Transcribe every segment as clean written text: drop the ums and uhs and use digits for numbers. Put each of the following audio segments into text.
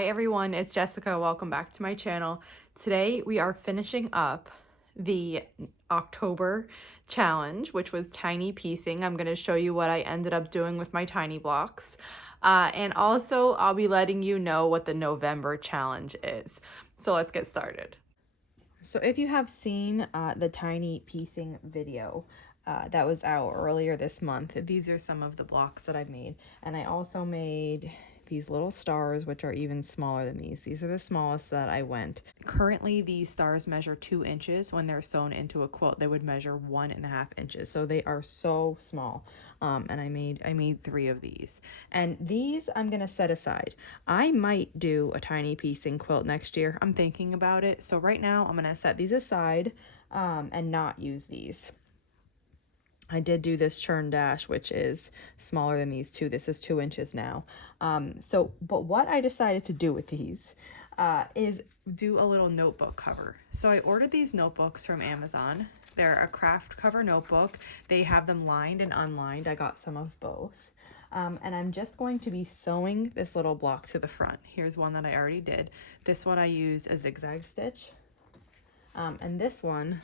Hi everyone, it's Jessica. Welcome back to my channel. Today we are finishing up the October challenge, which was tiny piecing. I'm going to show you what I ended up doing with my tiny blocks. And also I'll be letting you know what the November challenge is. So let's get started. So if you have seen the tiny piecing video, that was out earlier this month. These are some of the blocks that I made. And I also made these little stars, which are even smaller than these. These are the smallest that I went. Currently, these stars measure 2 inches. When they're sewn into a quilt, they would measure 1.5 inches. So they are so small. And I made 3 of these. And these I'm gonna set aside. I might do a tiny piecing quilt next year. I'm thinking about it. So right now I'm gonna set these aside and not use these. I did do this churn dash, which is smaller than these two. This is 2 inches now. But what I decided to do with these is do a little notebook cover. So I ordered these notebooks from Amazon. They're a craft cover notebook. They have them lined and unlined. I got some of both. And I'm just going to be sewing this little block to the front. Here's one that I already did. This one I use a zigzag stitch. And this one,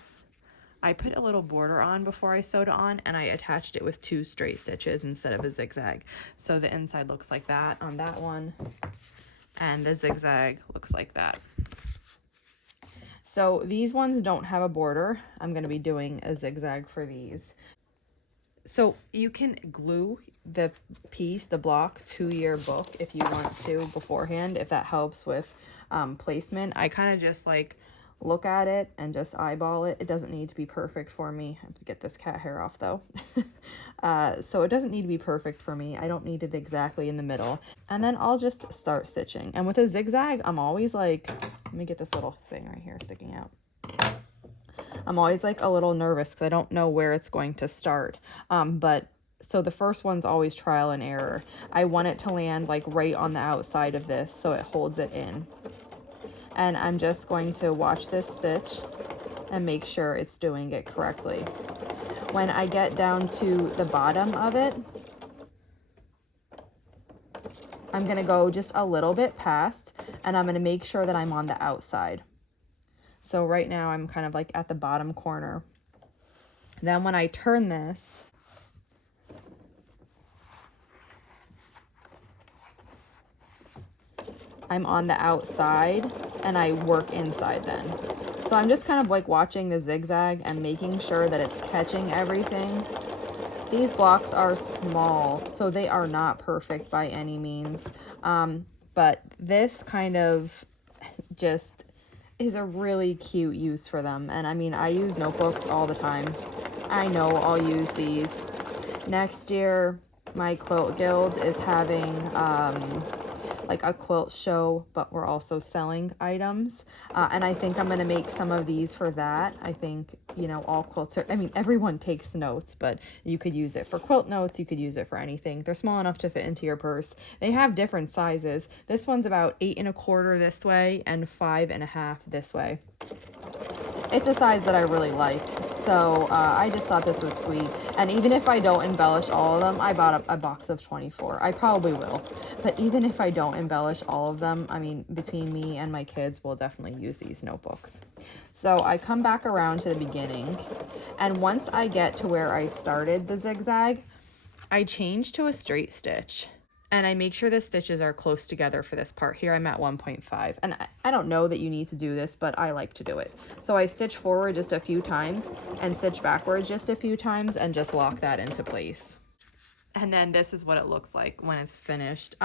I put a little border on before I sewed it on, and I attached it with 2 straight stitches instead of a zigzag. So the inside looks like that on that one, and the zigzag looks like that. So these ones don't have a border. I'm going to be doing a zigzag for these. So you can glue the piece, the block, to your book if you want to beforehand, if that helps with placement. I kind of just like look at it and just eyeball it. It doesn't need to be perfect for me. I have to get this cat hair off though. So it doesn't need to be perfect for me. I don't need it exactly in the middle. And then I'll just start stitching. And with a zigzag, I'm always like, let me get this little thing right here sticking out. I'm always like a little nervous because I don't know where it's going to start. So the first one's always trial and error. I want it to land like right on the outside of this so it holds it in. And I'm just going to watch this stitch and make sure it's doing it correctly. When I get down to the bottom of it, I'm going to go just a little bit past, and I'm going to make sure that I'm on the outside. So right now I'm kind of like at the bottom corner. Then when I turn this, I'm on the outside and I work inside then. So I'm just kind of like watching the zigzag and making sure that it's catching everything. These blocks are small, so they are not perfect by any means. But this kind of just is a really cute use for them. And I mean, I use notebooks all the time. I know I'll use these. Next year, my quilt guild is having like a quilt show, but we're also selling items. And I think I'm going to make some of these for that. I think, you know, all quilts are, I mean, everyone takes notes, but you could use it for quilt notes. You could use it for anything. They're small enough to fit into your purse. They have different sizes. This one's about 8 1/4 this way and 5 1/2 this way. It's a size that I really like. So I just thought this was sweet. And even if I don't embellish all of them, I bought a box of 24. I probably will. But even if I don't embellish all of them, I mean, between me and my kids, we'll definitely use these notebooks. So I come back around to the beginning. And once I get to where I started the zigzag, I change to a straight stitch. And I make sure the stitches are close together for this part. Here I'm at 1.5. And I don't know that you need to do this, but I like to do it. So I stitch forward just a few times and stitch backwards just a few times and just lock that into place. And then this is what it looks like when it's finished.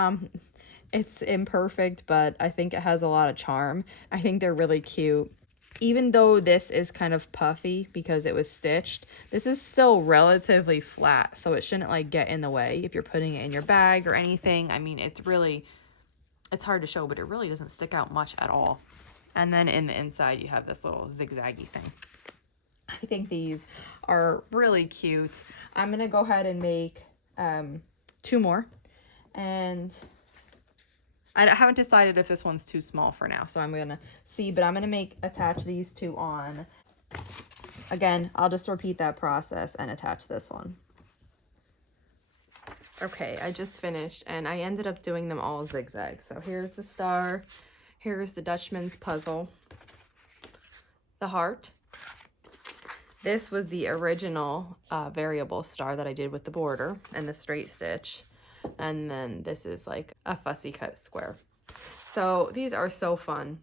It's imperfect, but I think it has a lot of charm. I think they're really cute. Even though this is kind of puffy because it was stitched, this is still relatively flat, so it shouldn't like get in the way if you're putting it in your bag or anything. I mean, it's hard to show, but it really doesn't stick out much at all. And then in the inside, you have this little zigzaggy thing. I think these are really cute. I'm gonna go ahead and make 2 more, and I haven't decided if this one's too small for now, so I'm gonna see, but I'm gonna attach these 2 on. Again, I'll just repeat that process and attach this one. Okay, I just finished and I ended up doing them all zigzag. So here's the star, here's the Dutchman's puzzle, the heart. This was the original variable star that I did with the border and the straight stitch. And then this is like a fussy cut square. So these are so fun.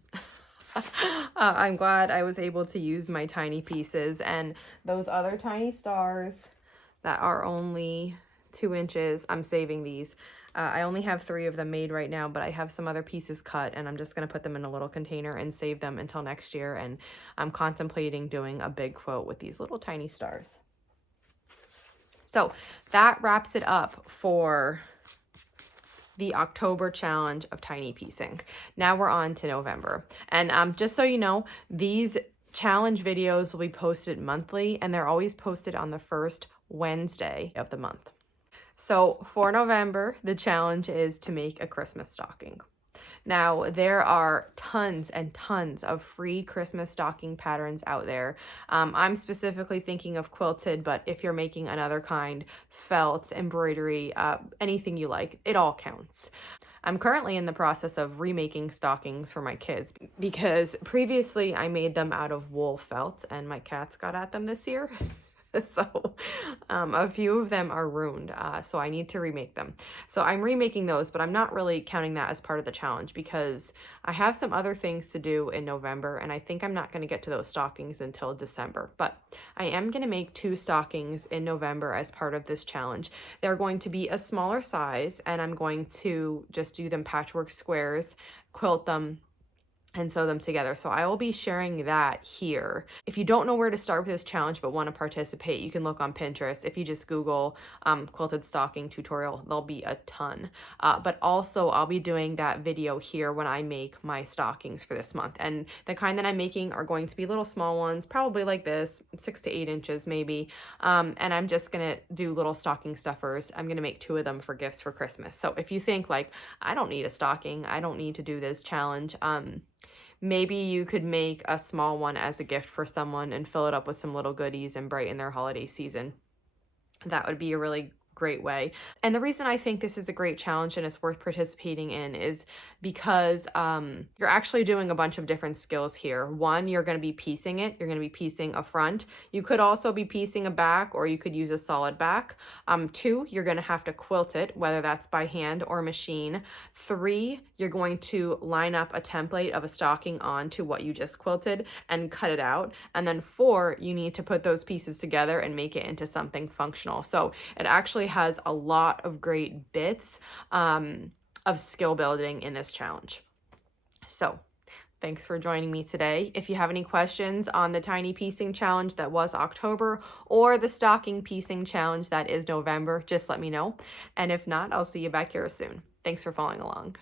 I'm glad I was able to use my tiny pieces, and those other tiny stars that are only 2 inches, I'm saving these. I only have 3 of them made right now, but I have some other pieces cut, and I'm just going to put them in a little container and save them until next year. And I'm contemplating doing a big quote with these little tiny stars. So that wraps it up for the October challenge of tiny piecing. Now we're on to November. And just so you know, these challenge videos will be posted monthly, and they're always posted on the first Wednesday of the month. So for November, the challenge is to make a Christmas stocking. Now, there are tons and tons of free Christmas stocking patterns out there. I'm specifically thinking of quilted, but if you're making another kind, felt, embroidery, anything you like, it all counts. I'm currently in the process of remaking stockings for my kids because previously I made them out of wool felt and my cats got at them this year. So a few of them are ruined, so I need to remake them. So I'm remaking those, but I'm not really counting that as part of the challenge because I have some other things to do in November, and I think I'm not going to get to those stockings until December. But I am going to make 2 stockings in November as part of this challenge. They're going to be a smaller size, and I'm going to just do them patchwork squares, quilt them, and sew them together. So I will be sharing that here. If you don't know where to start with this challenge but want to participate, you can look on Pinterest. If you just Google quilted stocking tutorial, there'll be a ton. But also I'll be doing that video here when I make my stockings for this month. And the kind that I'm making are going to be little small ones, probably like this, 6 to 8 inches maybe. And I'm just gonna do little stocking stuffers. I'm gonna make 2 of them for gifts for Christmas. So if you think like, I don't need a stocking, I don't need to do this challenge, maybe you could make a small one as a gift for someone and fill it up with some little goodies and brighten their holiday season. That would be a really great way. And the reason I think this is a great challenge and it's worth participating in is because you're actually doing a bunch of different skills here. One, you're going to be piecing it. You're going to be piecing a front. You could also be piecing a back, or you could use a solid back. 2, you're going to have to quilt it, whether that's by hand or machine. 3, you're going to line up a template of a stocking onto what you just quilted and cut it out. And then 4, you need to put those pieces together and make it into something functional. So it actually has a lot of great bits of skill building in this challenge. So thanks for joining me today. If you have any questions on the tiny piecing challenge that was October or the stocking piecing challenge that is November, just let me know. And if not, I'll see you back here soon. Thanks for following along.